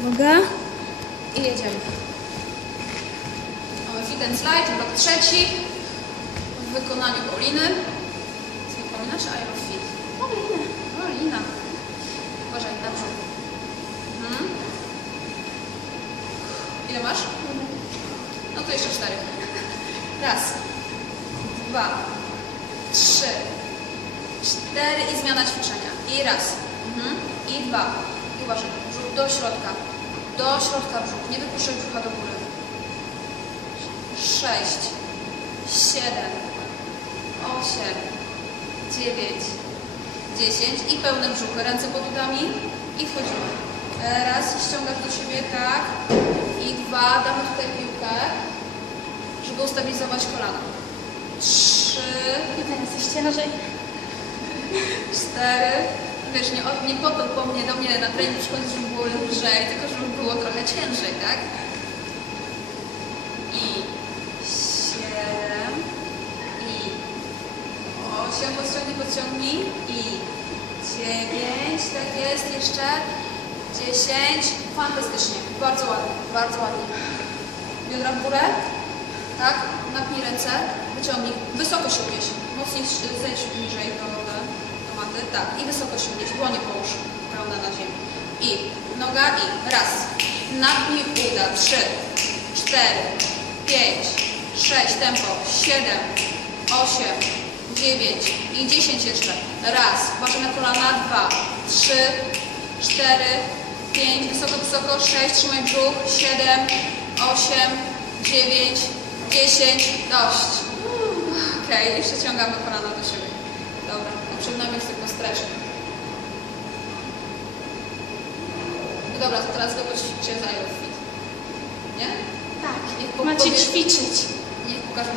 Uwaga. I jedziemy. Mamy fit and slide, blok trzeci. W wykonaniu Pauliny. Co wypominasz? Aerofit. Paulina. Paulina. Uważaj, na. Mhm. Ile masz? No to jeszcze cztery. Raz, dwa, trzy, cztery i zmiana ćwiczenia. I raz, mhm. i dwa. Brzuch do środka. Do środka brzuch. Nie wypuszczaj brzucha do góry. Sześć, siedem, osiem, dziewięć, dziesięć i pełne brzuch. Ręce pod udami i wchodzimy. Raz, ściągasz do siebie, tak. I dwa, damy tutaj piłkę, żeby ustabilizować kolana. Trzy, teraz jeszcze raczej. cztery. Wiesz, nie, nie po po mnie, do mnie na trening przychodzi, żeby było lżej, tylko żeby było trochę ciężej, tak? I siedem, i osiem, podciągnij, podciągnij, i dziewięć, tak jest, jeszcze dziesięć, fantastycznie, bardzo ładnie, bardzo ładnie. Biodra w górę, tak, napnij ręce, wyciągnij, wysoko się unieś, mocniej zejdź niżej do, do, tak, i wysoko się unieś, dłonie połóż pełne na ziemi. I noga i raz, napnij uda, trzy, cztery, pięć, sześć, tempo, siedem, osiem, dziewięć i dziesięć jeszcze. Raz, uważaj na kolana, dwa, trzy, cztery, pięć, wysoko, wysoko, sześć, trzymaj brzuch, siedem, osiem, dziewięć, dziesięć, dość. Okej, jeszcze ciągamy kolana do siebie. Dobra, i przed nami jest tylko stretching. No dobra, to teraz kogoś ćwiczę za fit. Nie? Tak. Po- Macie powie- ćwiczyć. Niech pokażą